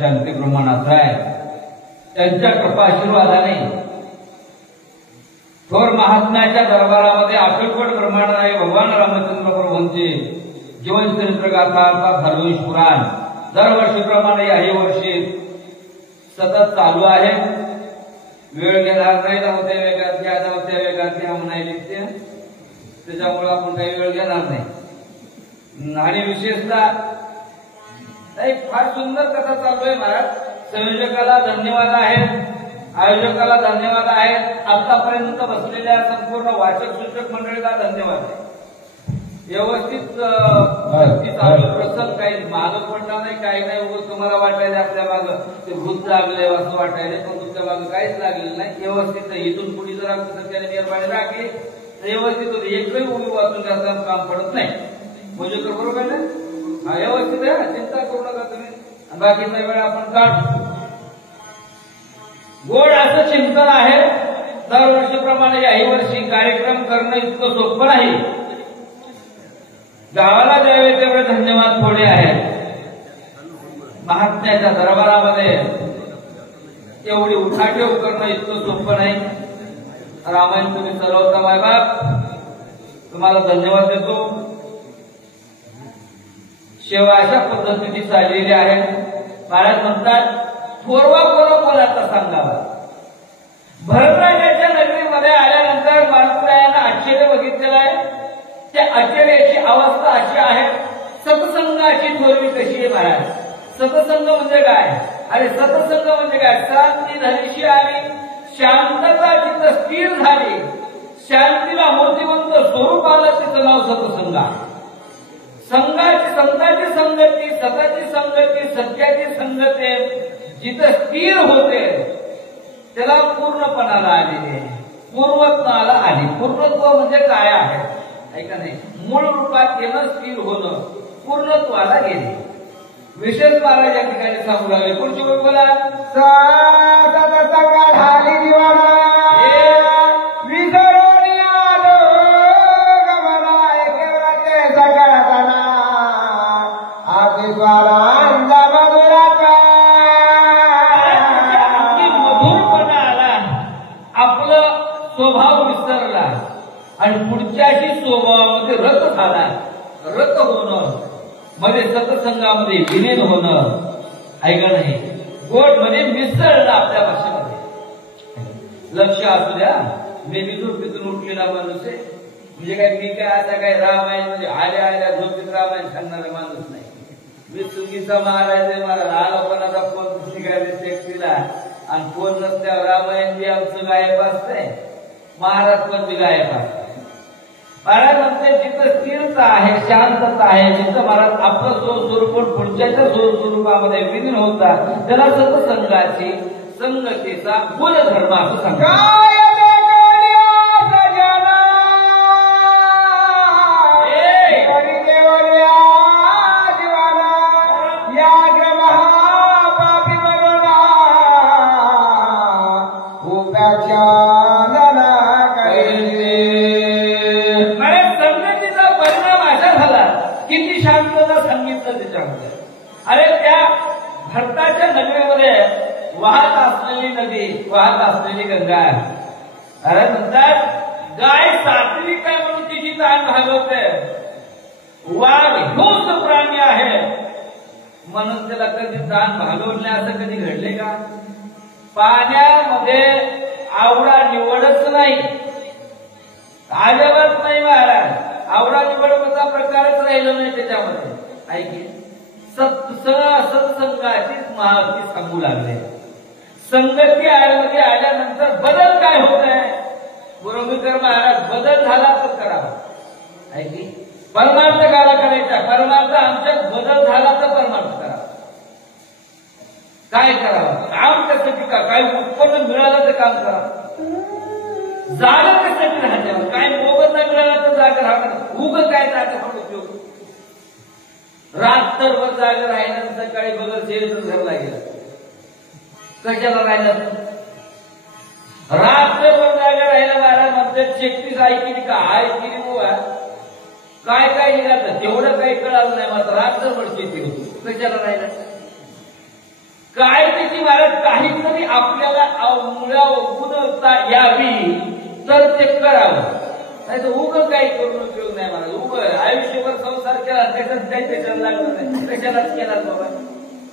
शांती ब्रह्मनाथराय त्यांच्या कृपा आशीर्वादाने थोर महात्म्याच्या दरबारामध्ये अखंड ब्रह्मांड आहे भगवान रामचंद्र प्रभूंचे जीवन चरित्र गाथा अर्थात हरवेश पुराण दरवर्षीप्रमाणे याही वर्षी सतत चालू आहे। वेळ घेणार नाही, नव्हत्या वेगात घ्या नव्हत्या वेगात घ्या म्हणायला त्याच्यामुळे आपण काही वेळ घेणार नाही। आणि विशेषतः एक फार सुंदर कथा चालू आहे महाराज। संयोजकाला धन्यवाद आहे, आयोजकाला धन्यवाद आहे, आतापर्यंत बसलेल्या संपूर्ण वाचक सूचक मंडळीला धन्यवाद आहे। व्यवस्थित चालू प्रसंग काही मागं पडणार नाही, काही नाही। उगाच तुम्हाला वाटायला आपल्या मागं ते भूत लागले असं वाटायला, पण तुमच्या मागं काहीच लागलेलं नाही। व्यवस्थित इथून पुढे जर आमच्या सगळ्याने निर्माण राखली व्यवस्थित होते, एकही उभी वाचून जास्त काम पडत नाही। म्हणजे बरोबर ना, हा व्यवस्थित आहे, चिंता करू नका तुम्ही। बाकीचा वेळ आपण काढू। गोड असं चिंतन आहे। दरवर्षीप्रमाणे याही वर्षी कार्यक्रम करणं इतकं सोपं नाही। गावाला द्यावे तेवढे धन्यवाद थोडे आहेत। महात्म्याच्या दरबारामध्ये एवढी उठाठेव करणं इतकं सोपं नाही। रामायण तुम्ही चालवता मायबाप, तुम्हाला धन्यवाद देतो। सेवा अशा पद्धतीची चाललेली आहे। महाराज म्हणतात थोरवा कोण आता सांगावा। भरतराजाच्या नगरीमध्ये आल्यानंतर माणसानं आश्चर्य बघितलेलं आहे। त्या आश्चर्याची अवस्था अशी आहे, सत्संगाची थोरवी कशी आहे महाराज। सत्संग म्हणजे काय? अरे सत्संग म्हणजे काय? शांती धरीशी आली, शांतता जिथं स्थिर झाली, शांतीला मूर्तिमंत स्वरूप आलं, तिचं नाव सत्संग आहे। संताची संगती, सताची संगती, सत्याची संगती जिथं स्थिर होते त्याला पूर्णपणाला आलेली आहे, पूर्णत्वाला आली। पूर्णत्व म्हणजे काय आहे ऐका नाही, मूळ रूपात येणं, स्थिर होणं, पूर्णत्वाला गेले। विशेष महाराज या ठिकाणी सांगू लागले, पुढची गोष्ट बोला। सत्संग झाली दिवाना विसरून आलो गमना एकेवराचे सगळ्याना आधी स्वारांचा मधुराचा मधुरपणा आला, आपलं स्वभाव विसरला आणि पुढच्याशी स्वभावामध्ये रत झाला। रत होणं मध्ये सत्संगामध्ये विलीन होणं ऐका नाही, गोड म्हणजे मिसळणं आपल्या भाषेमध्ये। लक्ष असू द्या, मी झोपेतून उठलेला माणूस आहे, म्हणजे काय मी काय आता काय रामायण म्हणजे आल्या आल्या झोपेत रामायण सांगणारा माणूस नाही। मी चुकीचा महाराज आहे, मला लहानपणाचा फोन शिकायला शेतीला आणि फोन नसल्यावर रामायण बी आमचं गायब असतंय, महाराज पण बी गायब असत। महाराज म्हणते जिथं स्थिरता आहे, शांतता आहे, जिथं महाराज आपलं स्वरूप पुढच्याच्या स्वरूपामध्ये विलीन होतात त्याला सत्संगाची संगतीचा गुणधर्म असं सांगतात। अरे त्या भरताच्या नगरीमध्ये वाहत असलेली नदी, वाहत असलेली गंगा, अरे म्हणतात गाय सात्विक आहे म्हणून तिची ताण भागवते, वाघ हिंस्र प्राणी आहे म्हणून त्याला कधी ताण भागवले असं कधी घडले का? पाण्यामध्ये आवडा निवडच नाही, अजिबात नाही महाराज, आवडा निवडचा प्रकारच राहिला नाही त्याच्यामध्ये। ऐकी सत्संगाचीच महात्ती सांगू लागले। संगती आळमध्ये आल्यानंतर बदल काय होत आहे? बरोबर महाराज, बदल झाला तर करावा। ऐकी परमार्थ काला करायचा, परमार्थ आमच्यात बदल झाला तर परमार्थ करावा। काय करावं? काम कशासाठी का? काय उत्पन्न मिळालं तर काम करावं, जागा कशासाठी राहायचं? काय मोबदला मिळाला तर जागा राहणार, उग काय जागा उपयोग? रात्रभर जागा राहिलं, सकाळी बघत शेरीतच घरला गेला, कशाला राहिलं? रात्रभर जागा राहिला महाराज म्हणतात शेतीच ऐकली का? ऐकली बुवा, काय काय निघालं तेवढं काही कळालं नाही, मात्र रात्रभर शेती होती, कशाला राहिलं? काय त्याची महाराज काहीतरी आपल्याला मुळा उगवता यावी तर ते करावं, नाही तर उगं काही करून उपयोग नाही महाराज. उगं आयुष्यभर संसार केला त्याच्यात काही त्याच्याला लागलं नाही, कशालाच केला बाबा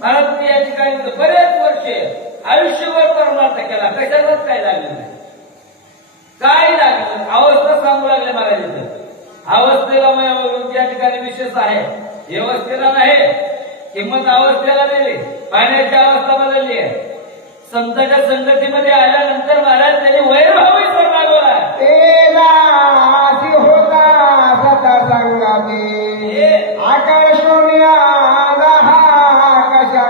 महाराज. या ठिकाणी बरेच वर्षे आयुष्यभर परमार्थ केला, कशालाच काय लागलं नाही, काय लागलं. अवस्था सांगू लागले महाराज. अवस्थेला या ठिकाणी विशेष आहे, व्यवस्थेला नाही. किंमत अवस्थेला दिली, पाण्याची अवस्था बदलली आहे. संतांच्या संगतीमध्ये आल्यानंतर महाराज त्यांनी वैरभाव ईश्वर मागवला. होता सतसंगाती आकाशोनिया कशा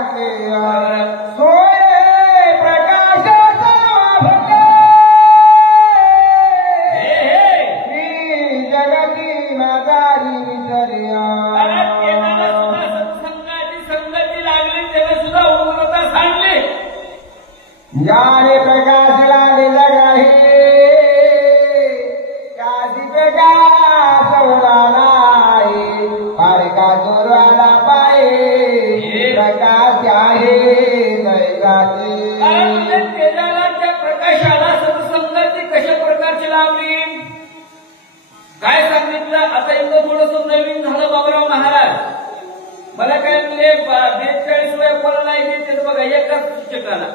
सोय प्रकाश जगती माझारी विसर्या. ज्याने प्रकाश लाले जगाही त्याची प्रकाश उडालाय फारका जोराला पाये प्रकाश आहे जगाती. तेजाच्या प्रकाशाला सत्संगाची कशा प्रकारची लावली काय सांगितलं. आता इथं थोडस नवीन झालं बाबूराव महाराज. मला काय म्हणले 42 वेळा फळ नाही देते बघा एकाच शिक्षकाला.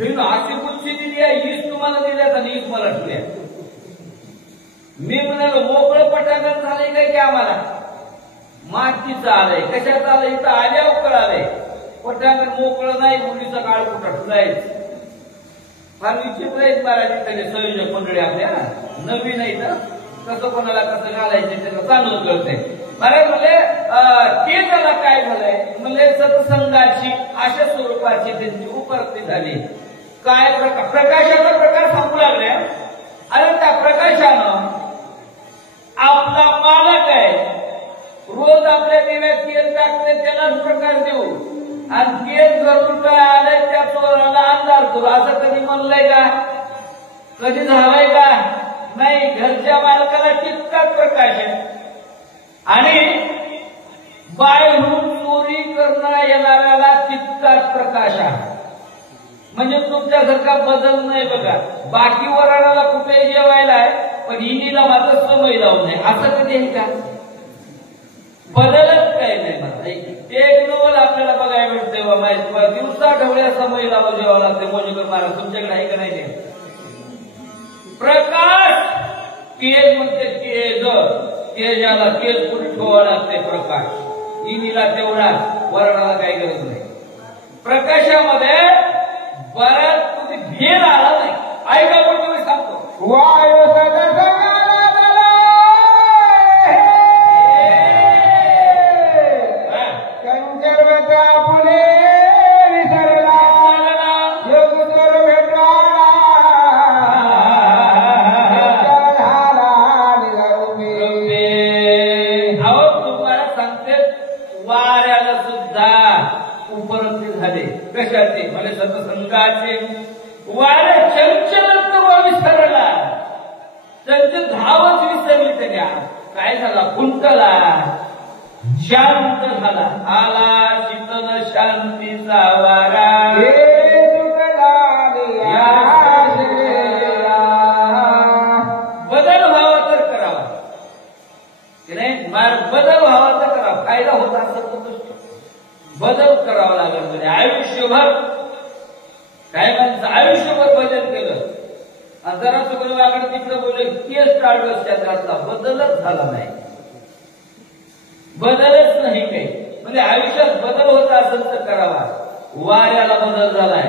अशी कुलशी दिली आहे, 20 तुम्हाला दिल्यात आणि 20 मला ठेवल्या. मी म्हणालो मोकळं पटांगण झालंय काय की आम्हाला मातीचं आलंय, कशाचं आलंय इथं आल्यावर कळालंय. पटांगण मोकळं नाही, मुलीचा काळ कुठं ठुलायचं. फार विचित्र आहेत महाराज इथले संयोजक मंडळी आपल्या, नवीन नाही तर कसं कोणाला कसं घालायचं त्याला चांगलं कळतंय. महाराज म्हणले ते त्याला काय झालंय म्हणजे सत्संगाची अशा स्वरूपाची त्यांची उपरती झाली. काय प्रकाशाचा प्रकार सांगू लागले. आणि त्या प्रकाशानं आपला मालक आहे, रोज आपल्या दिव्यात तेल टाकते त्यालाच प्रकाश देऊ आणि तेल घरून काय आलंय त्या चोराला अंधार करू असं कधी म्हणलंय का, कधी झालंय का नाही. घरच्या मालकाला तितकाच प्रकाश आहे आणि बाहेरून चोरी करणाऱ्या येणाऱ्याला तितकाच प्रकाश आहे. म्हणजे तुमच्यासारखा बदल नाही बघा. बाकी वराडाला कुठे जेवायला आहे पण हिनीला मात्र समय लावून नाही असं कधी आहे का. बदलच काही नाही मला. एक नवल आपल्याला बघायला भेटते तेव्हा माहिती दिवसा ढवळ्या समय लावा जेव्हा लागते. मोजेकर महाराज तुमच्याकडे आहे का नाही. प्रकाश तेज म्हणते तेज, तेजाला तेज कुठे ठेवावं लागते प्रकाश. हिनीला तेवढा वराडाला काही गरज नाही. प्रकाशामध्ये बऱ्याच तुम्ही भेद आला नाही. ऐका पण तुम्ही सांगतो वायू कंचरवता पुणे विसरला योगदोर भेटला तुम्हाला सांगते वाऱ्याला सुद्धा उपरती झाले. कशाचे म्हणजे सत्संगाचे. वारे चंचलत्व विसरला, त्यांचे धावच विसरली. त्याच्या काय झाला खुंटला, शांत झाला. आला शीतल शांतीचा वारा. बदल व्हावा तर करावा की नाही. बदल व्हावा तर करावा. कायदा होता असं बदल करावा लागेल. म्हणजे आयुष्यभर काय माणसं आयुष्यभर बदल केलं आणि जरा सगळं वागड तिकडं बोलले केस टाळलं त्याचा बदलच झाला नाही. बदलच नाही काही. म्हणजे आयुष्यात बदल होता असेल तर करावा. वाऱ्याला बदल झालाय.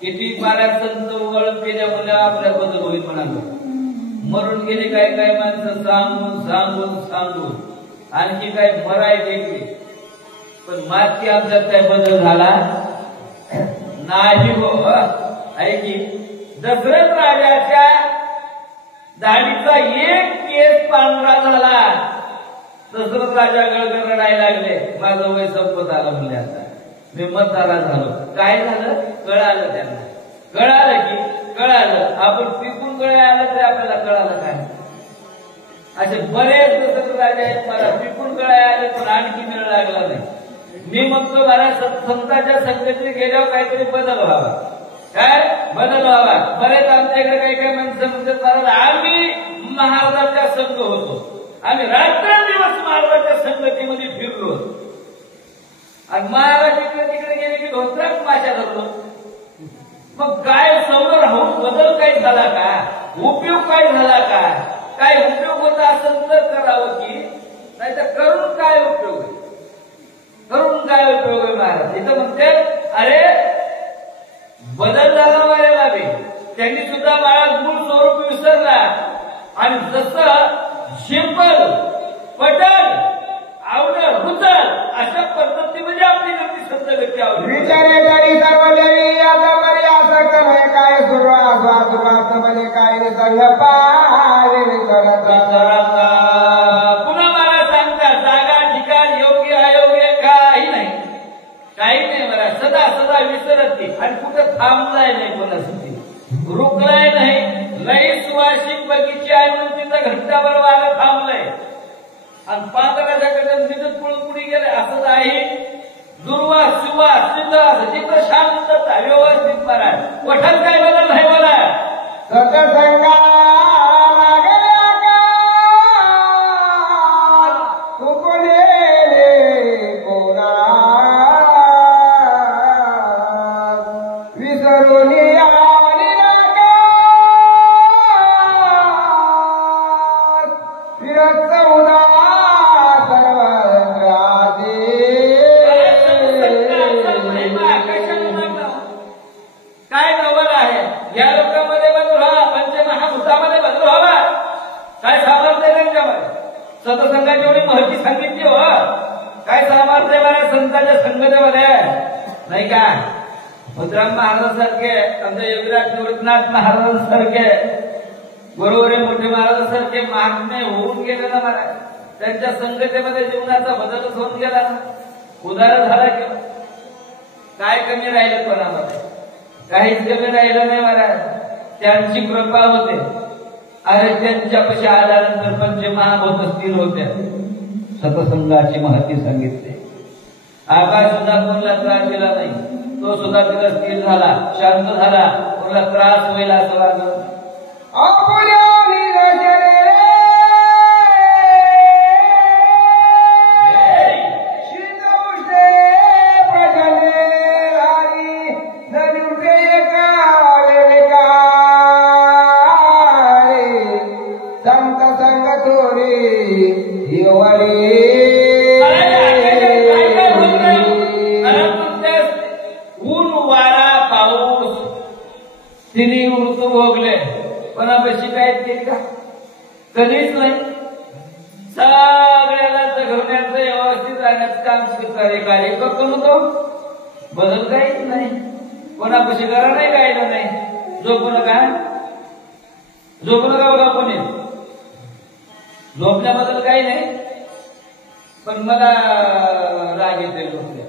किती वाऱ्यात संत वळ केल्यामुळे आपल्या बदल होईल म्हणालो. मरून गेले काय काय माणसं सांगून सांगून सांगून आणखी काय मराय देखील पण माती आमच्यात काय बदल झाला नाही. हो ऐकी दशरथ राजाच्या दाढीचा एक केस पांढरा झाला. दशरथ राजा गळगळ रडायला लागले. माझं वय संपत आलं म्हणले. आता मी मतदारा झालो. काय झालं कळालं त्यांना. कळालं आपण पिकून गळे आलं तरी आपल्याला कळालं काय. असे बरेच दशरथ राजा आहेत मला पिकून गळे आले पण आणखी मिळ लागला नाही. मी म्हणतो मला संतांच्या संगतीत गेल्यावर काहीतरी बदल व्हावा. काय बदल व्हावा. बरेच आमच्याकडे काही काही माणसं म्हणतात महाराज आम्ही महाराजांच्या संघ होतो, आम्ही रात्रंदिवस महाराजांच्या संगतीमध्ये फिरलो आणि महाराज इकडे तिकडे गेले की धोत्रात माशा धरलो. मग काय समोर राहून बदल काय झाला का, उपयोग काय झाला का, काय उपयोग होता असेल तर करावं की नाही तर करून काय उपयोग आहे, करून काय उपयोग आहे. महाराज इथं म्हणते अरे बदल झाला वाऱ्याला बी, त्यांनी सुद्धा महाराज मूळ स्वरूप विसरला आणि जसं सिंपल पटल आवडल रुचल अशा पद्धतीमध्ये आपली गती संतगती आवडली. विचारे तरी सर्व देवी आता बरे असं करे काय सुरुवात वासुरात बरे काय संग पावे विचारत. पुन्हा मला सांगता जागा ठिकाण योग्य अयोग्य काही नाही, काही नाही. मला सदा सदा विसरत ती आणि कुठं थांबलाय नाही, कोणासाठी रुकलाय नाही. लई सुवासिक बगीचे आहे म्हणून तिथं घंटाभर वाला थांबलाय आणि पात्राच्या कडे तिथं पुळपुडी गेले असंच आहे. दुर्वास सुवास तिथं जिथं शांतता व्यवस्थित महाराज वठण काय बदल नाही. मला सतसंगा लागल्या का तुकुलेले कोणा विसरून आलेला का विरक्त उदास सर्वंत्राचे. काय नवल आहे या लोकांमध्ये बदल व्हावा, पंचमहाभूतामध्ये बदल व्हावा. काय सामर्थ्य आहे त्यांच्यामध्ये. सतसंगाची एवढी महती सांगितली हो, काय सामर्थ्य आहे मला संतांच्या संगतीमध्ये नाही का. मुद्राम महाराजांसारखे आमच्या योगीराज निवृत्तनाथ महाराजांसारखे बरोबर मोठे महाराजांसारखे महात्मे होऊन गेले ना महाराज, त्यांच्या संगतीमध्ये जीवनाचा बदलच होऊन गेला ना. उदाहरण झाला किंवा काय कमी राहिलं कोणामध्ये, काहीच कमी राहिलं नाही महाराज. त्यांची कृपा होते. अरे त्यांच्यापाशी आल्यानंतर पंचमहाभूत स्थिर होत्या. सतसंगाची महती सांगितली. आकाश सुद्धा कोणाला त्रास दिला नाही, तो सुद्धा तिला स्थिर झाला, शांत झाला. कोणाला त्रास होईल असं वागलं संत संग थोडी ऊन वारा पाऊस तिन्ही ऋतू भोगले, कोणापाशी काय केली का, कधीच नाही. सगळ्याला जगवण्याचं व्यवस्थित राहण्याचं काम कार्य करतो नव्हतो. बदल काहीच नाही, कोणापाशी करा नाही, काय नाही. झोपू नका, झोपू नका बघा कोणी, झोपण्याबद्दल काही नाही. पण मला राग येते झोपल्या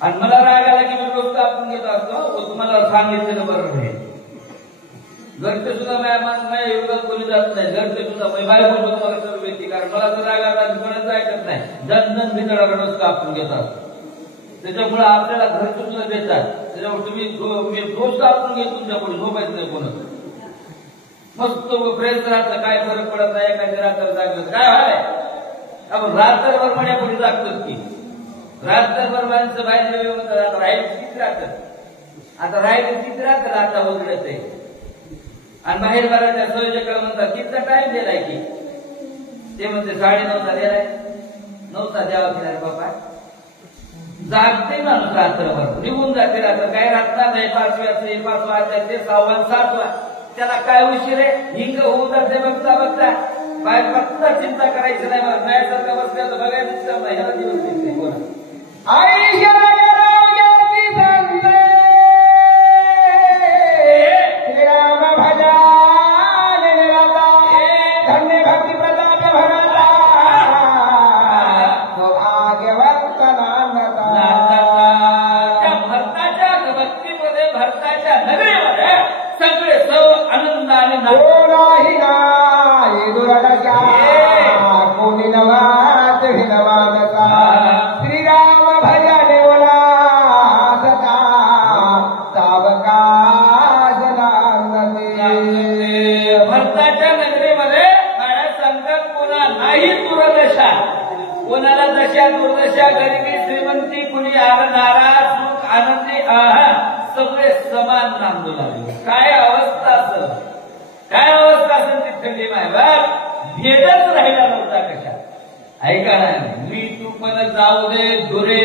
आणि मला राग आला की मी रोज आपण घेत असतो. तुम्हाला सांगितलेलं बरोबर आहे. घरचे सुद्धा माझ्या योगात कोणी जात नाही. घरचे सुद्धा बाहेर बोलतो व्यक्ती, कारण मला तर राग आला कोणाच ऐकत नाही. जन भितडाकडे आपण घेत असतो. त्याच्यामुळे आपल्याला घरचे सुद्धा देतात. त्याच्यामुळे तुम्ही रोज आपण घेत तुमच्या पुढे झोपायचं नाही कोणाचं. मस्त फ्रेश राहतं, काय फरक पडत नाही. एखाद्या रात्र जागलं काय व्हाय, आपण रात्रभर म्हण्यापुढे जागतोच की. रात्रभर माणसं बाहेर येऊन राहील किती राहतात, आता राहील किती राहतात, आता उघडत आहे. आणि बाहेर बराच्या संयोजकाला म्हणतात कितीचा टाइम दिलाय की, ते म्हणते 9:30 दिलाय, 9चा द्यावा की नाही बाबा. जागते माणूस रात्रभर, निघून जाते रात्र, काय राहणार नाही. 5 वाजता 6 7 त्याला काय उशीर आहे, हिंग होऊन जाते. बघता बघता बाहेर फक्त चिंता करायची नाही. माझ्यासारखं बसल्या तर बघायचं नाही. ह्याला दिवस नाही कोणा श्रीराम भजा धन्य भक्ती प्रदान भरता भाग्यवंत त्या भरताच्या भक्तीमध्ये, भरताच्या नगरीमध्ये सगळे सर्व आनंदाने नाही दुर्दशा कोणी नवात हिनवानसा श्री नाराज सुख आनंदी आहा सगळे समान नांदू लागले. काय अवस्था असेल, काय अवस्था असेल ती थंडी मायबाप भेदच राहिला नव्हता कशा. ऐका ना, मी तू पण जाऊ दे दुरे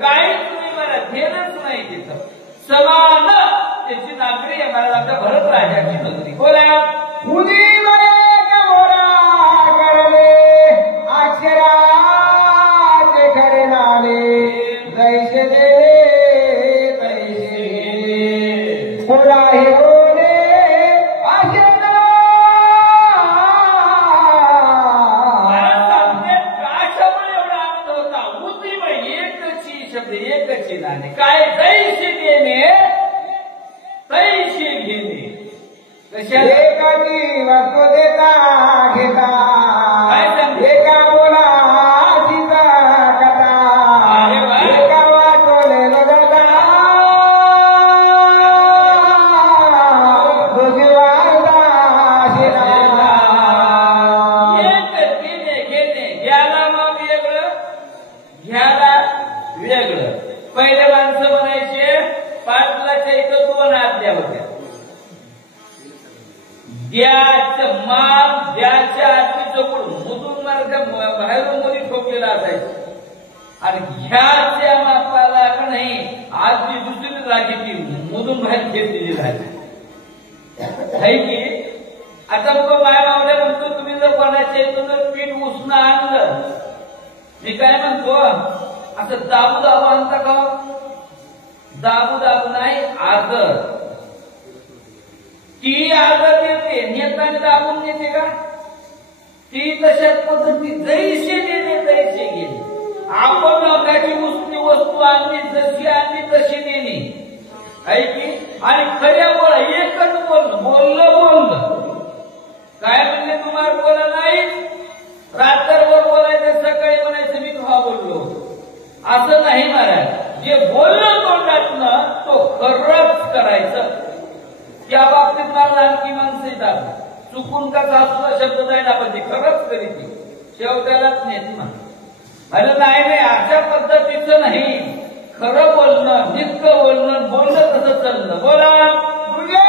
काही तुम्ही मला भेदच नाही तिथं. समान त्याची नागरी आहे मला आपल्या भरत राजाची नगरी. बोला खरे नाले जैसे दे तैसे बोला हे बोले असे शब्द एकच नाणे काय तैसे देणे तैसे घेणे. कशा एकाची वस्तू देता घेता एका बोला सीता कथा एका वाटोलेलो दादा दुसरीवारदा शिरा. एक घेणे घेणे घ्यायला मग वेगळं घ्यायला वेगळं. पहिले माणसं म्हणायचे पाटलाच्या इथं 2 आज्ञा होत्या. द्याचं माल द्याच्या आधी चोकडून मुदून मार्ग बाहेरून मध्ये ठोकलेला असायचं आणि ह्याच्या मापाला का नाही आजची दुसरी राखीची मुदून बाहेर घेतलेली राहते की. आता मग माय मावल्या म्हणतो तुम्ही जर कोणाच्या इथून जर पीठ उसणं आणलं, मी काय म्हणतो असं दाबू दाबू आणता का? दाबू दाबू नाही आदर. ती आदर देते नेताने दाबून देते का? ती तशाच पद्धती जैसे देणे तैसे घेणे. आपण नकाची वस्तू आणली जशी आणली तशी देणे ऐकी. आणि खऱ्या बोला एकच बोललं काय म्हणजे तुम्हाला बोला नाही. रात्रभर बोलायचं सकाळी म्हणायचं मी तुला बोललो असं नाही महाराज. जे बोललं तोंडातनं तो खरंच करायचं. त्या बाबतीत मला आणखी माणसं येतात चुकून का सासूचा शब्द जायला पण ती खरंच करीत शेवट्यालाच नेत म्हणलं नाही अशा पद्धतीचं नाही. खरं बोलणं जितकं बोलणं तसं चाललं. बोला तुझे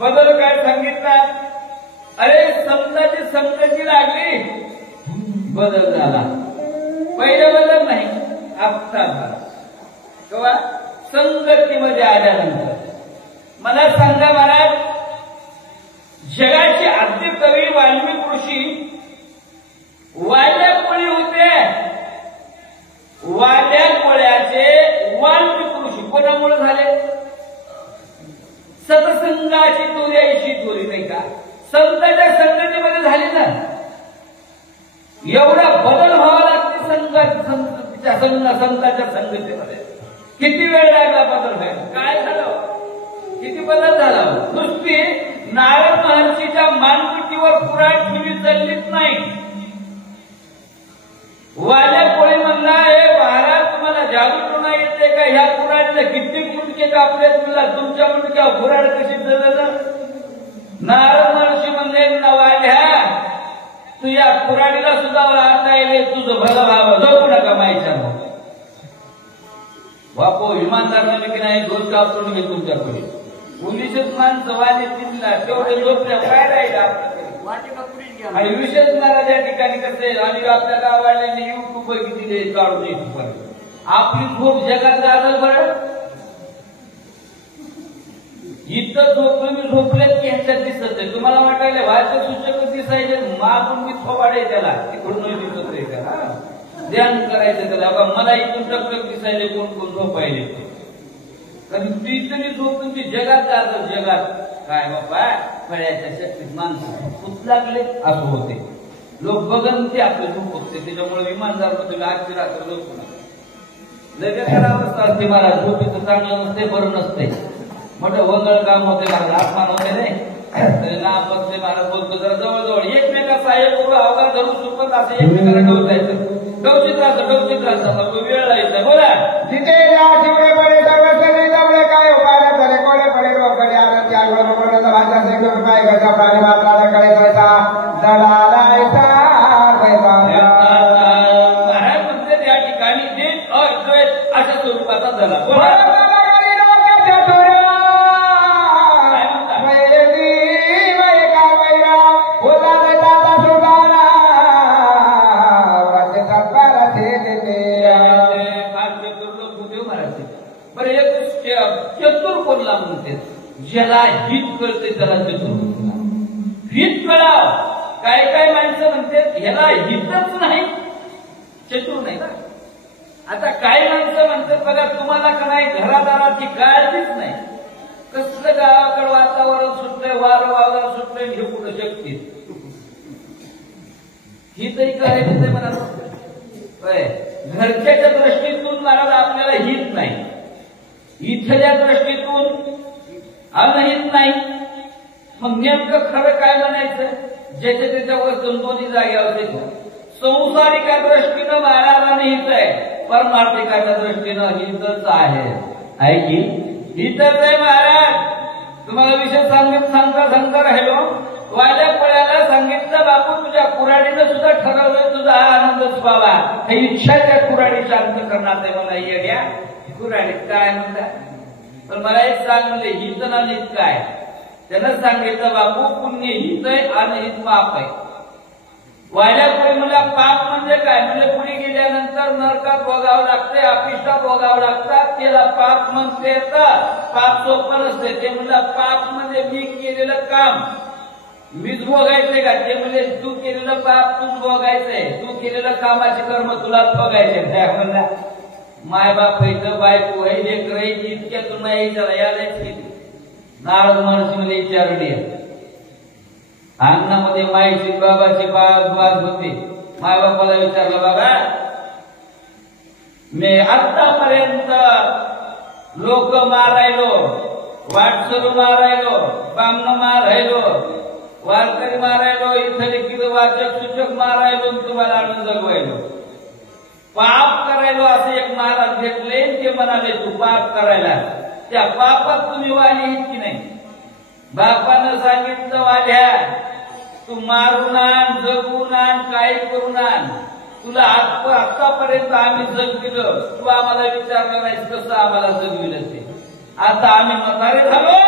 बदल काय सांगितला. अरे समजाची संगती लागली बदल झाला. पहिलं बदल नाही आता किंवा संगतीमध्ये आल्यानंतर. मला सांगा महाराज, जगाचे आद्य कवी वाल्मिक ऋषी वाल्या कोळी होते. वाल्या कोळ्याचे वाल्मिक ऋषी कोणामुळे झाले? सत्संगाची तुर्याची तुरी नाही का संतांच्या संगतीमध्ये झाली ना. एवढा बदल व्हावा लागते संतांच्या संगतीमध्ये. किती वेळ लागला बदल व्हायला? काय झालं? किती बदल झाला? नुसती नारद महर्षीच्या मानपिटीवर पुराण ठेवी चाललीच नाही. वाल्या कोळी म्हणला हे महाराज तुम्हाला जादू टोना येते का? ह्या पुराणला किती मुंडके कापले तुमच्या मुंडक्या पुराण कशी झालं? नारद महर्षी म्हणले वाल्या तू या पुराणीला सुद्धा वाटायले तुझं भलं व्हावं झोपू नका मायच्या बापो. इमानदार नाही की नाही रोज कापून घे तुमच्याकडे. पोलिसच माणसं वाले तिथला तेवढे झोपल्या काय राहिला आणि विशेष महाराज या ठिकाणी कसे आणि आपल्या गावाल्यांनी युट्यूब बघितले काढून युट्यूब आपली झोप जगात जाणार बरं. इथं तुम्ही झोपलेत की ह्याच्यात दिसत आहे. तुम्हाला वाटायला व्हायचं सूचक दिसायचे मागून मी थोबाडे त्याला तिकडून दिसत आहे त्याला ध्यान करायचं त्याला. मला इथून टकटक दिसायले कोण कोण झोपायले कारण ती तरी झोप तुमची जगात जातात. जगात काय बाबा फळ्याच्या शक्तीत माणसं खूप लागले असं होते. लोक बघन ते आपलं झोप होते. त्याच्यामुळे इमानदार तुम्ही आजची रात्र झोपू नका. लगेच अवस्था असते महाराज झोपीचं चांगलं नसते बरं नसते. मोठं वंगळ काम होते महाराज, आत्मान होते नाही तरी नाम बघते महाराज बोलतो जरा जवळजवळ एकमेका साहेब पुढं अवघा धरून सुपत असं एकमेकाला डवचायचं, डवचित्राचं मग वेळ लायचं. बोला जिथे या शिवरे पडे सर्वस्वी जमले काय उपाय झाले कोळे पडे रोकडे आनंद त्या गोरपणाचा भाषा सेकंड काय घसा प्राणी मात्राला कडे जायचा दलालायचा महाराज म्हणते त्या ठिकाणी देश अद्वैत अशा स्वरूपाचा झाला. बोला चतुर कोणला म्हणते, ज्याला हित कळते त्याला चतुर. हित कळाव, काय काय माणसं म्हणते ह्याला हितच नाही, चतुर नाही ना. आता काही माणसं म्हणतात बघा तुम्हाला का नाही घरादाराची काळजीच नाही, कसलं गावाकडं वातावरण सुटलंय, वारं वावरण सुटलंय, हे कुठं शक्ती ही तरी काय म्हणते मला घरच्याच्या दृष्टीतून महाराज आपल्याला हित नाही, इथल्या दृष्टीतून अनहित नाही. मग नेमकं खरं काय म्हणायचं, ज्याच्या त्याच्यावर दोन्ही जाग्यावर संसारिका दृष्टीनं महाराजांना हित आहे, परमार्थिकाच्या दृष्टीनं हितच आहे की हितच आहे. महाराज तुम्हाला विषय सांगता राहिलो, वाल्या पळ्याला सांगितलं बापू तुझ्या कुऱ्हाडीनं सुद्धा ठरवलं तुझा हा आनंदच व्हावा, ही इच्छा त्या कुऱ्हाडी शांत करणार आहे. मला येड्या कुऱ्हाडीत काय म्हणतात, पण मला एक सांग म्हणजे हित ना हित काय, त्यानं सांगितलं बापू पुण्य हित आहे आणि हित पाप आहे. वाल्या पुढे मला पाप म्हणजे काय, म्हणजे पुढे गेल्यानंतर नरकात भोगावं लागते, अपिष्टात भोगावं लागतात, त्याला पाप म्हणते. पाप सोपं नसते ते. म्हणलं पाप म्हणजे मी केलेलं काम मीच भोगायचंय का, ते म्हणजे तू केलेलं पाप तूच भोगायचंय, तू केलेलं कामाचे कर्म तुलाच भोगायचे. त्या म्हणला माय बाप इथं बायको आहे लेकर इतक्या तुम्हाला यायलाच किती नारद महर्षी मध्ये विचारली अंगणामध्ये माईची बाबाची वाद होते. माय बापाला विचारलं बाबा मी आतापर्यंत लोक मारायलो, वाटसरू मारायलो, बामण मारायलो, वारकरी मारायलो, इथं लिखित वाचक सूचक मारायलो, तुम्हाला आणून जगवायलो, पाप करायलो असं एक महाराज घेतले. ते म्हणाले तू पाप करायला, त्या पापात तुम्ही वाली की नाही. बापानं सांगितलं वाल्या तू मारून आण, जगून आण, काही करून आण, तुला आतापर्यंत आम्ही जगविलं, तू आम्हाला विचारलं नाही कसं आम्हाला जगविलं ते. आता आम्ही म्हातारे झालो,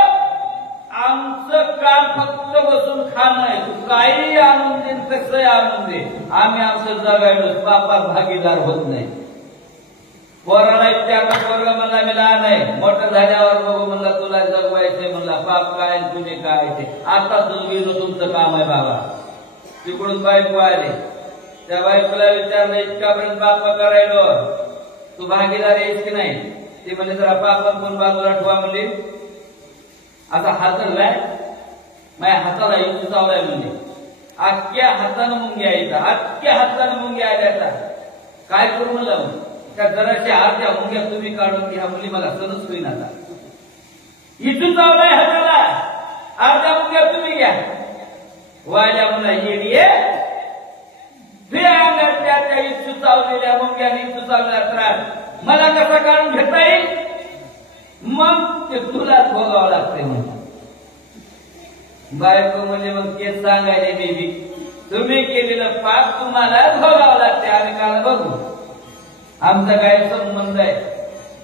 आमचं काम फक्त बसून खाणं आहे, तू काही आणून दे कसंही आणून दे, आम्ही आमचं जगायलो, पापात भागीदार होत नाही. पोराला विचारलं, पोरगा म्हणला मी लहान आहे, मोठं झाल्यावर बघू म्हणला तुला जगवायचंय, म्हणला पाप काय तुझे काय ते आता गेलो तुमचं काम आहे बाबा. तिकडून बायको आली, त्या बायकोला विचारलं इतकापर्यंत पाप करायलो, तू भागीदार आहेस की नाही. ते म्हणजे जरा पापात कोण बाजूला ठेवा म्हणले, असा हात धरलाय माझ्या हाताला येऊन चावलाय म्हणजे अख्ख्या हातानं मुंग्या यायचा, अख्ख्या हातानं मुंग्या आल्या. काय करू म्हणलं, त्या जराच्या अर्ध्या मुंग्या तुम्ही काढून घ्या मुली, मला सहज होईन. आता इथून चावलाय हाताला, अर्ध्या मुंग्या तुम्ही घ्या. वाल्या मला येडी त्या इच्छू चावलेल्या मुंग्या, इच्छू चावलेला त्रास मला कसा काढून घेता येईल, मग ते तुलाच भोगावं लागते. म्हणजे बायको म्हणजे मग तेच सांगायचे बेबी तुम्ही केलेलं पाप तुम्हालाच भोगावं लागते, आम्ही काल बघू, आमचा काय संबंध आहे.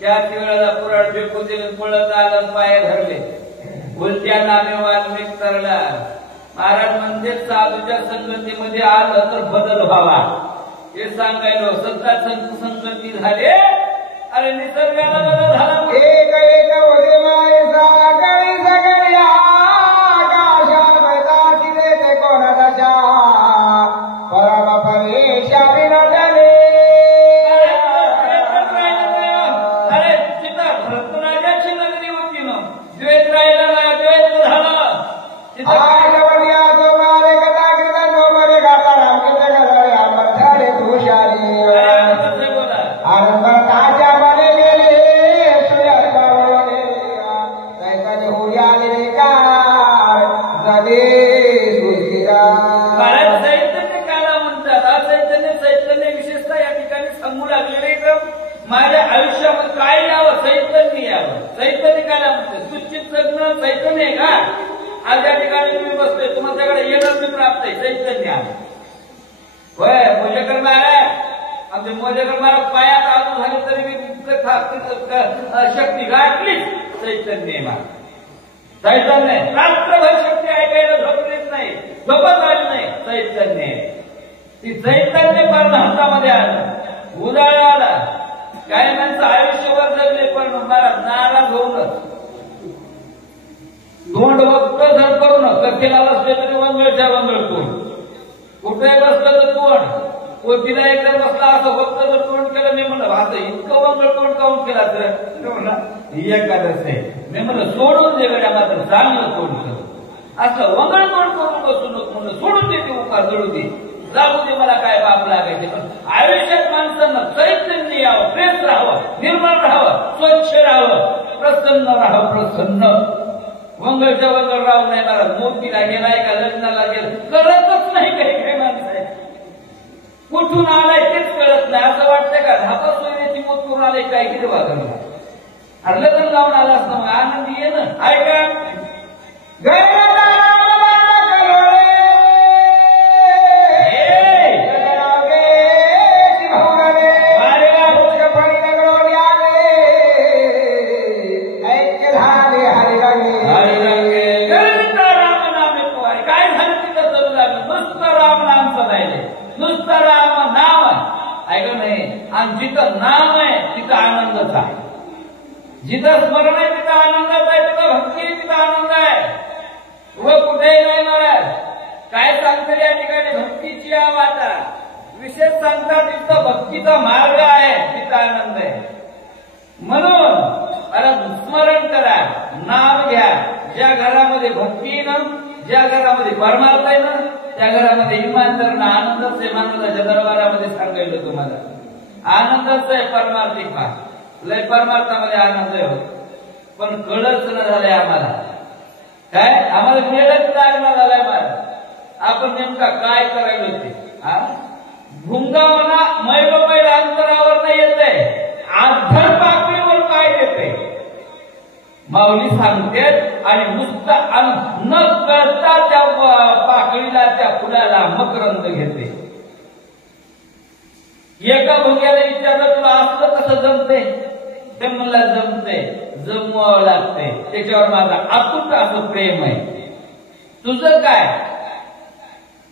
त्याच वेळेला पुराण फेकून दिले, पळत आलं, पाय धरले, उलट्या नामे वाल्मिक तरला. महाराज म्हणजे साधूच्या संगतीमध्ये आलं तर बदल व्हावा हे सांगायलो. सत्ता संगती झाले, अरे निसर्गाला बदल झाला. एक एक होते मायसा गळी सगळी आकाशात बैताची देते कोणाचा परम परेशा विनोदले. अरे तिथं भरतराजाची नगरी होती ना, द्वेष राहिला नाही, द्वेष झाला. चित्तज्ञ चैतन्य आहे का? आज या ठिकाणी तुम्ही बसतोय, तुमच्याकडे येणं मी प्राप्त आहे, चैतन्य आहे. होय, मोजेकर महाराज, आमचे मोजेकर महाराज पायात आलू झाले तरी मी शक्ती गाठलीच, चैतन्य आहे महाराज. चैतन्य रात्रभर शक्ती ऐकायला झोपलीच नाही, झोपत आली नाही, चैतन्य. ती चैतन्य परमार्थामध्ये आलं, उजाळा आला. काही माणसं आयुष्यभर जगले पण मला नाराज होऊनच, तोंड वक्त जर करून कथेला बसले तरी वंगळच्या वंगळ तोंड, कुठे बसलं तर तोंड, कोणतीला एकदा बसला असं फक्त जर तोंड केलं. मी म्हणलं असं इतकं वंगळ तोंड काऊन केला तर म्हणला एखादच आहे. मी म्हणलं सोडून दे गड्या, मात्र चांगलं तोंड कर, असं वंगळ तोंड करून बसू नको म्हणलं, सोडून दे ते उपास, जळू दे, जाऊ दे, मला काय बाप लागायचे. पण आयुष्यात माणसांना चैतन्य यावं, फ्रेश राहावं, निर्मळ राहावं, स्वच्छ राहावं, प्रसन्न राहावं, प्रसन्न. वंगळच्या वंगळ राहू नाही मला. मोतीला गेलाय का लग्नाला गेलं कळतच नाही, काही काही माणसं आहे कुठून आलाय तेच कळत नाही. असं वाटतंय का धापा सोयीची मोतून आलाय काय किती वागलं. अरे लग्न लावून आला असतं मग आनंदी ये ना. ऐका जिथं नाम आहे तिथं आनंदच आहे, जिथं स्मरण आहे तिथं आनंदच आहे, तिथं भक्ती आहे तिथं आनंद आहे. व कुठेही नाही महाराज. काय सांगतात या ठिकाणी भक्तीची वाटा विशेष सांगतात, तिथं भक्तीचा मार्ग आहे तिथं आनंद आहे. म्हणून अरे स्मरण करा, नाम घ्या. ज्या घरामध्ये भक्ती ना, ज्या घरामध्ये परमार्थ आहे ना, त्या घरामध्ये इमानदार आनंदच आहे. मानवाच्या दरबारामध्ये सांगायला तुम्हाला आनंदच आहे. परमार्थिक भाग लय परमार्थामध्ये आनंद आहे, पण कळच न झालंय आम्हाला. काय आम्हाला वेळच लागणार झालाय महाराज. आपण नेमका काय करायला ते भुंगावना मैलोमैल अंतरावर नाही येते, आधर पाकळीवर काय येते माऊली सांगते. आणि नुसतं न कळता त्या पाकळीला, त्या फुलाला मकरंद घेते. एका भुंग्याला विचारलं तुला असलं कसं जमते, ते मला जमते, जमवावं लागते, त्याच्यावर माझा अतूट असं प्रेम आहे. तुझं काय?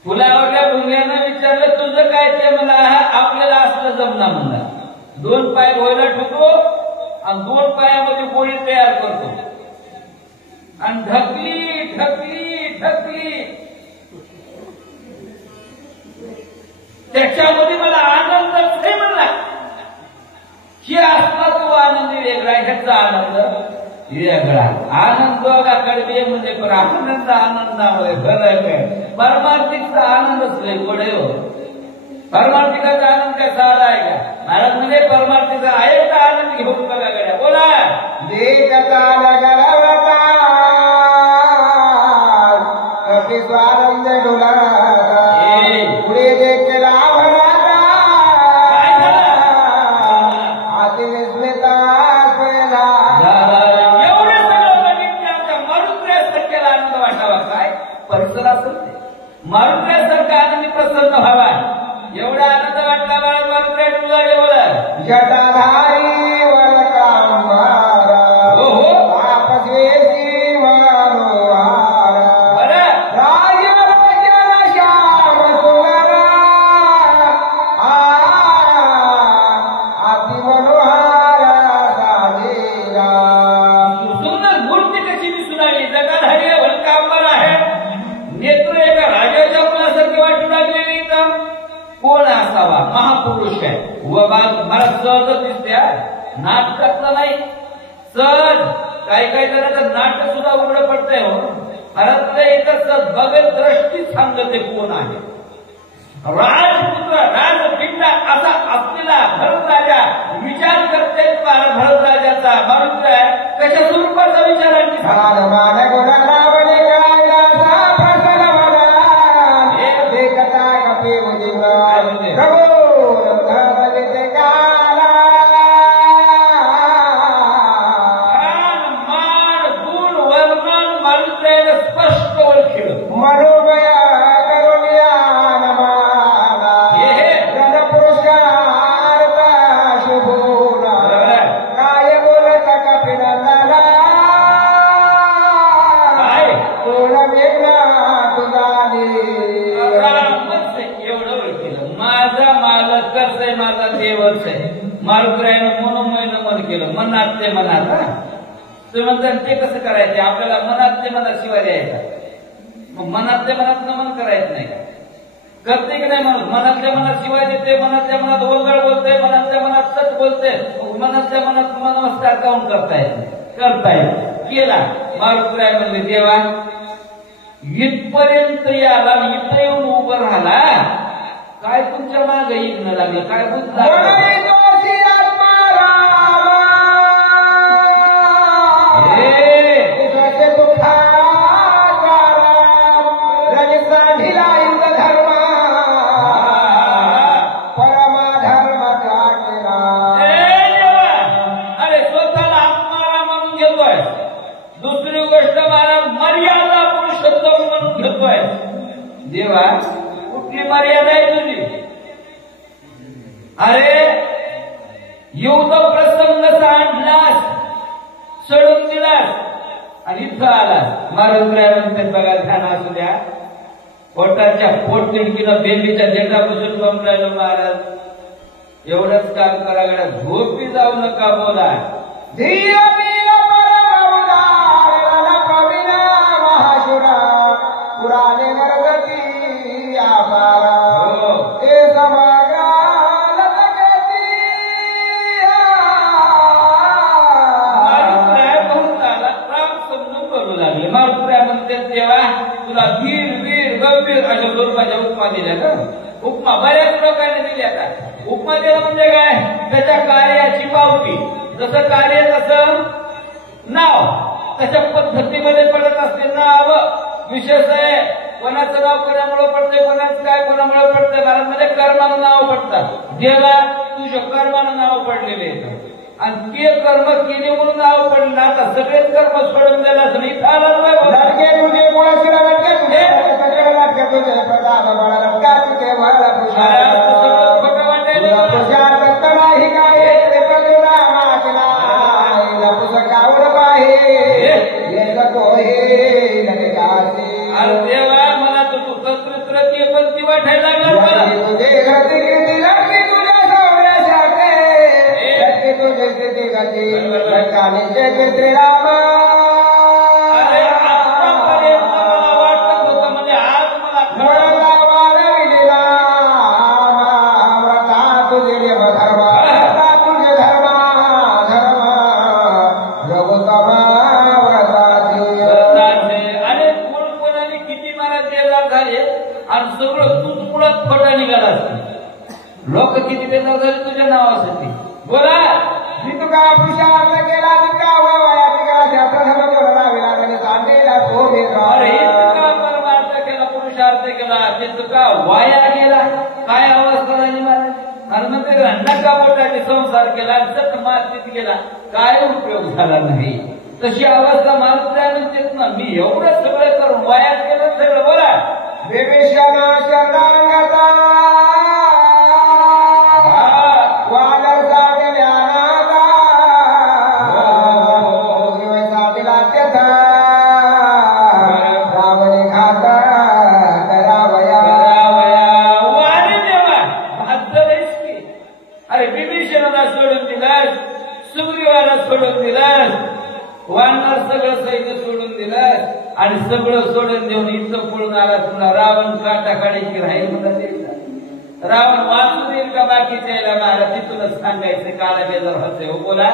फुलावरल्या भुंग्यानं विचारलं तुझं काय? ते मला आपल्याला असलं जमना म्हणला. 2 पाय गोयला ठेवतो आणि 2 पायामध्ये गोळी तयार करतो आणि ढकली ढकली ढकली, त्याच्यामध्ये मला आनंदच नाही म्हणला. ही असला तो आनंद वेगळा, ह्याचा आनंद वेगळा. आनंद का कडवे म्हणजे पण आनंद आनंदामध्ये फरक आहे. परमार्थिकचा आनंदच लय पुढे हो. परमार्थिकाचा आनंद काय साधा आहे का महाराज? म्हणजे परमार्थिका आहे का आनंद घेऊन बघा गड्या. बोला देखता लगरवता कभी स्वारंग डोला पुढे देखला भराता आती स्मिता स्वेला. एवढे सगळं बघितले आमच्या मारुत्र्यासारख्याला आनंद वाटावा. काय परिसर असेल मारुत्र्यासारखा आनंदी प्रसन्न व्हावा. एवढा आनंद वाटला मला मारुत्र्या डोळा बोला जटाधारी वरकांबारा हो हो आपस्वेसी मनोहारा बरं राजराजन श्याम सुंदरा अति मनोहारा साजेरा. सुंदर मूर्ती कशी दिसून आली. जगाधारी वरकांबर आहे. नेत्र एका राजाच्या मुलासारखी वाटू लागलेली. इथं कोण असावा? महापुरुष आहे. व मला सहज दिसते, नाटकातलं नाही. सहज काही काही जणांचं नाटक सुद्धा उघडं पडतंय हो. भारतला एकच बघत दृष्टी सांगते कोण आहे. राजपुत्र राजपिंड असा असलेला भरतराजा विचार करते. भरतराजाचा मारुत्र्य आहे. कशा स्वरूपाचा विचार आहे? मान गुणरावणे कायदाचा प्रसन्न मला देखता कपी उजिवा प्रभू रंगबलिते काला. मान गुण वन माझा देवच आहे. मारुतीरायानं मनोमय नमन केलं, मनात ते मनात. तुम्ही म्हणता ते कसं करायचे? आपल्याला मनात ते मनात शिवाय द्यायचा. मग मनात ते मनात नमन करायचं नाही का? करते की नाही माणूस? मनातल्या मनात शिवाय देते, मनातल्या मनात वंगळ बोलते, मनातल्या मनात सट बोलते, मनातल्या मनात नमस्कार काऊन करताय केला. मारुतीराय म्हणले देवा इथपर्यंत याला, इथं येऊन उभं राहिला, काय तुमच्या मागे येणं लागलं? काय बुद्ध देवा कुठली मर्यादा आहे तुझी? अरे युद्ध प्रसंग सांडलास, सोडून दिलास आणि इथं आलास. मारुतीराय म्हणते बघा ध्यान असू द्या, पोटाच्या पोटतिडकीनं बेंबीच्या झेंडापासून बंबलायला महाराज. एवढंच काम करा गड्या, झोपी जाऊ नका बोला. पुराणे मरगती आपारा ते समागाल जगती. मारुतीराय बहुताला राम समजून करू लागले. मारुतीराय म्हणते देवा तुला वीर वीर गंभीर अशा स्वरूपाच्या उपमा दिल्या का? उपमा बऱ्याच लोकांनी दिल्या का? उपमा दिलं म्हणजे काय? त्याच्या कार्याची पावती. जसं कार्य तसं नाव, तशा पद्धतीमध्ये पडत असते नाव. विशेष आहे कोणाचं नाव कोणामुळे पडते, कोणाचं काय कोणामुळे पडते. महाराज म्हणजे कर्मानं नाव पडतात. देवा तुझ्या कर्मानं नाव पडलेले आणि ते कर्म केले म्हणून नाव पडलं. आता सगळेच कर्म सोडून द्यायला इथं आला लटके तुझे कोणाशीला लटके तुझे सगळे लटके तुझे प्रदान बळा लटका तुझे वळला खोटं वाटायला तुझ्या दत्तला ही काय प्रदेवा मागला पुस्तकावर पाहे तो हे अरे देवा मला तर तू तंत्र पण ती वाटायला लागला. तुझे घरती कीर्ती लटके तुझ्या सौर्यासारखे लटके तुझे स्थिती गती लटकाने कीर्ती रामा. अरे आतापर्यंत मला वाटत होतं म्हणजे आज मला वाढविलेला व्रता तुझे देव धर्मा, व्रता तुझे धर्मा धर्मा जगोतमा आणि सगळं तू मुळात खोटा निघाला असते. लोक किती बेजार झाले तुझ्या नावासाठी. बोला मी तुका पुरुषार्थ केला तुका वया तुका शास्त्र धर्म बोलला विला म्हणजे सांगेला तो अरे तुका परमार्थ केला, पुरुषार्थ केला, ते तुका वाया गेला. काय अवस्था झाली महाराज? आणि मग ते नका बोटाने संसार केला, चट मातीत गेला, काय उपयोग झाला नाही. तशी अवस्था मारुतीराय म्हणतात ना, मी एवढं सगळं करून वाया केलं सगळं. बोला विभीषणा शरणागता वानरचा गेल्यानादा दिवसातीला त्यथा रावणे घात करावया. वाणी देवा भाद्रवेश की. अरे विभीषणाला सोडून दिलास, सुग्रीवाला सोडून दिलास, वानर सगळं सैन्य सोडून दिलं आणि सगळं सोडून देऊन इथं पळून आला. तुला रावण काटा काढायची राहील म्हणा. रावण वाचून देईल का बाकीच्या याला? महाराज तिथूनच सांगायचं काला बेजार होते. हो बोला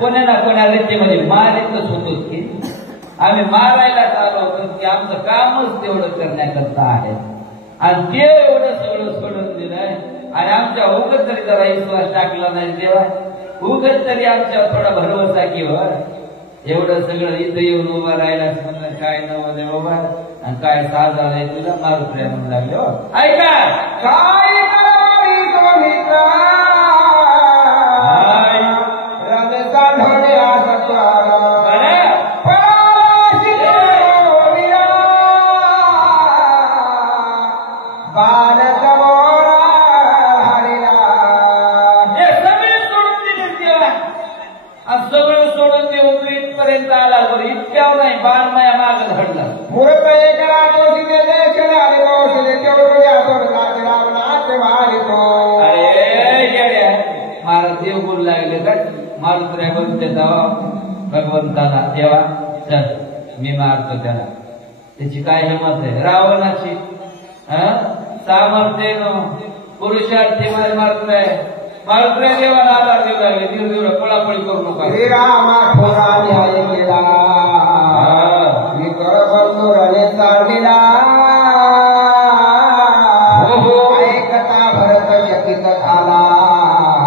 कोणा ना कोणा रीतीमध्ये मारितच होतो की आम्ही मारायला आलो होतो की आमचं कामच तेवढं करण्याकरता आहे. आणि ते एवढं सगळं सोडून दिलंय आणि आमच्या उगत तरी जरा विश्वास टाकला नाही देवा. उगत तरी आमच्या थोडा भरवसा की एवढं सगळं इथं येऊन उभा राहिला म्हणलं काय नवं दे बाबा आणि काय साधा नाही तुला मारुतीराय म्हणून लागले. हो ऐका काय आणि सगळं सोडून देऊन तू इथपर्यंत आला बरं इतक्यावर नाही 12 माया माग धडला मूर्त एकला दोषी देशने आले दोषले तेवढे आतोर लागे रावणाच मारितो. अरे येड्या मला देव बोलू लागले का मारुत्र्या बोलते भगवंताला देवा चल मी मारतो त्याला. त्याची काय हिंमत आहे रावणाची सामर्थ्य पुरुषार्थी माझे मारुत्र्या देवाला आधार देऊ लागले दिवस पळापळी करू नका. श्रीरामा थोरा न्याय केला मी कर बंधुराने चालविला ऐकता भरत चकित झाला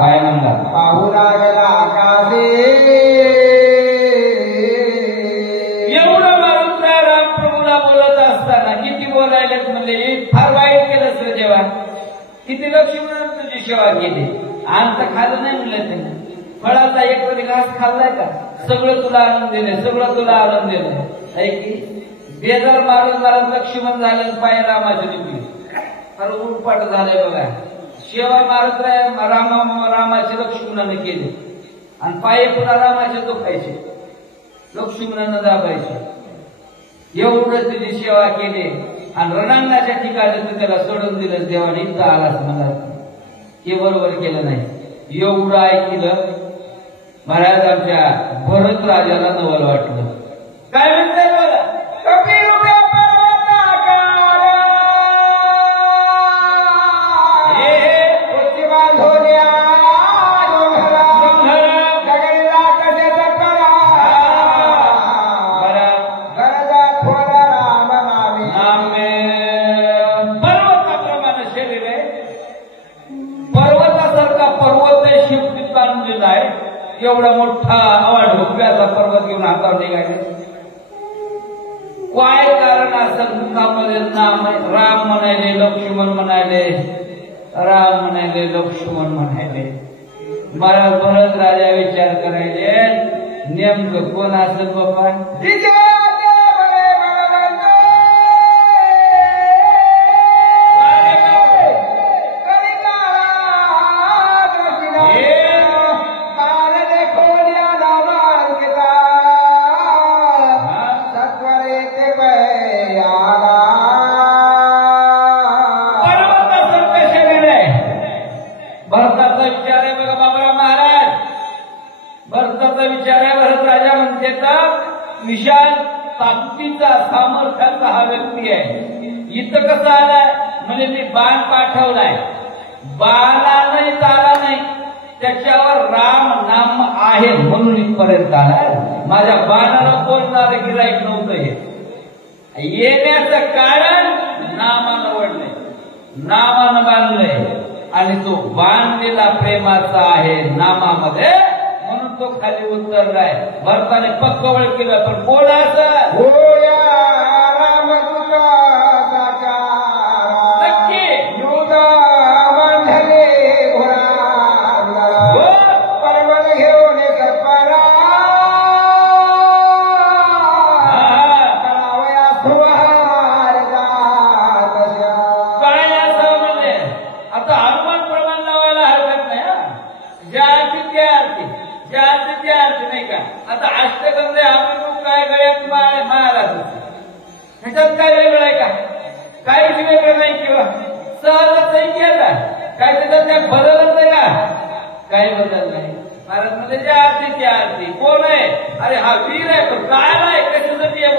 काय म्हणला पाहू लागला आकाशे. एवढं मारुत्र्या रामप्रभूला बोलत असताना किती बोलायलेत म्हणजे फार वाईट केलं सर देवा किती लक्ष्मण तुझी सेवा केली. अंत खाल्लं नाही म्हणलं त्याने फळाचा एक तरी घास खाल्लाय का सगळं तुला आनंद दिले सगळं तुला आनंद दिले ऐक की बेजार मारून मारून लक्ष्मण झालं पाय रामाची निघली फार उठपाट झालंय बघा. सेवा मारुत रामाची लक्ष्मणाने केली आणि पाय पुन्हा रामाचे दुखायचे लक्ष्मणानं दाबायचे. एवढं तुझी सेवा केली आणि रणांगणाच्या ठिकाणी तू त्याला सोडून दिलं देवाने इथं आलास मला हे बरोबर केलं नाही. एवढं ऐकलं महाराज आमच्या भरत राजाला नवल वाटलं. काय म्हणताय मला एवढा मोठा आवाज ढोकळ्याचा पर्वत घेऊन हातावर निघाले. काय कारण असं मुखामध्ये नाम राम म्हणाले लक्ष्मण म्हणाले राम म्हणाले लक्ष्मण म्हणाले. मला भरत राजा विचार करायले नेमकं कोण असत बाप्पा विशाल ताकदीचा सामर्थ्याचा हा व्यक्ती आहे. इथं कसं आलाय म्हणजे मी बाण पाठवलाय बाणाने तारा नाही त्याच्यावर राम नाम आहे म्हणून इथपर्यंत आलाय. माझ्या बाणाला बोलणारं गिराईक नव्हतं हे येण्याचं कारण नामानं वडलंय नामानं बांधलंय आणि तो बांधलेला प्रेमाचा आहे नामामध्ये म्हणून तो खाली उतरलाय. भरताने पक्कवळ केलं पण कोण असं नक्की पर्वत घेऊन काय असं म्हणजे आता हनुमान प्रमाण लावायला हरकत नाही. ज्या नाही का आता अष्टगंधे अभिमुख काय गळ्यात महाराज ह्याच्यात काय वेगळं आहे का काहीच वेगळं नाही किंवा सहजच नाही केला काय त्याच्यात काय बदलच नाही का काही बदल नाही. महाराज मध्ये ज्या आरती त्या आरती कोण आहे अरे हा वीर आहे पण काय आहे कशासाठी आहे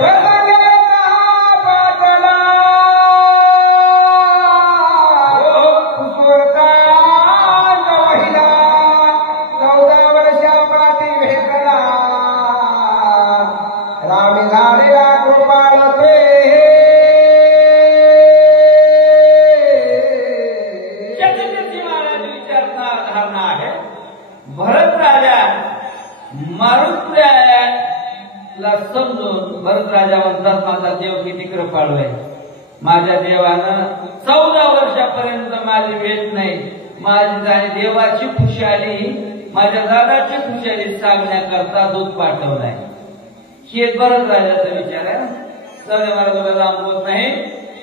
समजून भरत राजा म्हणतात माझा देव किती कृपाळू आहे. माझ्या देवानं 14 वर्षापर्यंत माझी भेट नाही. माझी देवाची खुशाली माझ्या दादाची खुशाली सांगण्याकरता दूध पाठवलाय. हे भरत राजाचा विचार आहे. तर मला तुला लांब होत नाही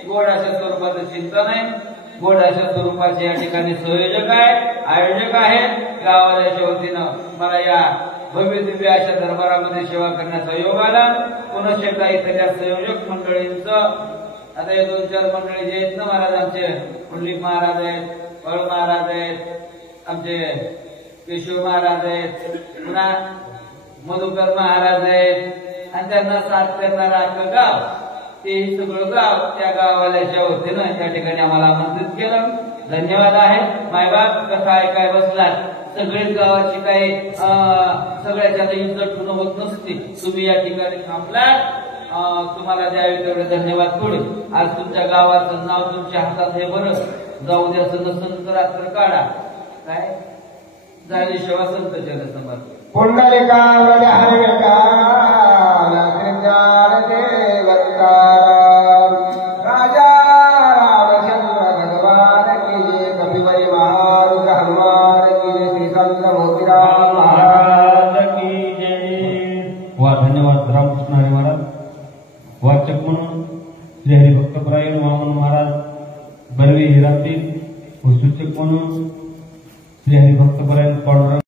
गोडाच्या स्वरूपाचं चिंता नाही. गोड अशा स्वरूपाचे या ठिकाणी संयोजक आहे, आयोजक आहेत. गावाच्या वतीनं मला या भव्य दिव्य अशा दरबारामध्ये सेवा करण्याचा योग आला. पुन्हा एकदा इथल्या संयोजक मंडळींचं आता हे 2-4 मंडळी जे आहेत ना महाराज, आमचे पुंडलिक महाराज आहेत, फळ महाराज आहेत, आमचे केशव महाराज आहेत, पुन्हा मधुकर महाराज आहेत आणि त्यांना साथ करणारा आपलं गाव, ते सगळं गाव त्या गावाल्याच्या वतीनं त्या ठिकाणी आम्हाला आमंत्रित केलं. धन्यवाद आहे. मायबाप कथा ऐकाय बसलात, सगळेच गावाची काही सगळ्याच्या इज्जत ठेवणं होत नसते. तुम्ही या ठिकाणी थांबलात, तुम्हाला द्यावे तेवढे धन्यवाद थोडे. आज तुमच्या गावाचं नाव तुमच्या हातात हे बरं, जाऊ द्याचं नसन तर रात्र काढा. काय झाली सेवा संत जनसंवाद पुंडलिका राजा रामचंद्र भगवान की कपिवरी महारुग हनुमान की श्री संत मोतीराम महाराज की जय. वा धन्यवाद रामकृष्ण हरी महाराज. वाचक म्हणून श्री हरिभक्तपरायण वामन महाराज बर्वे हिरातील व सूचक म्हणून श्री हरिभक्तपरायण पांडुरंग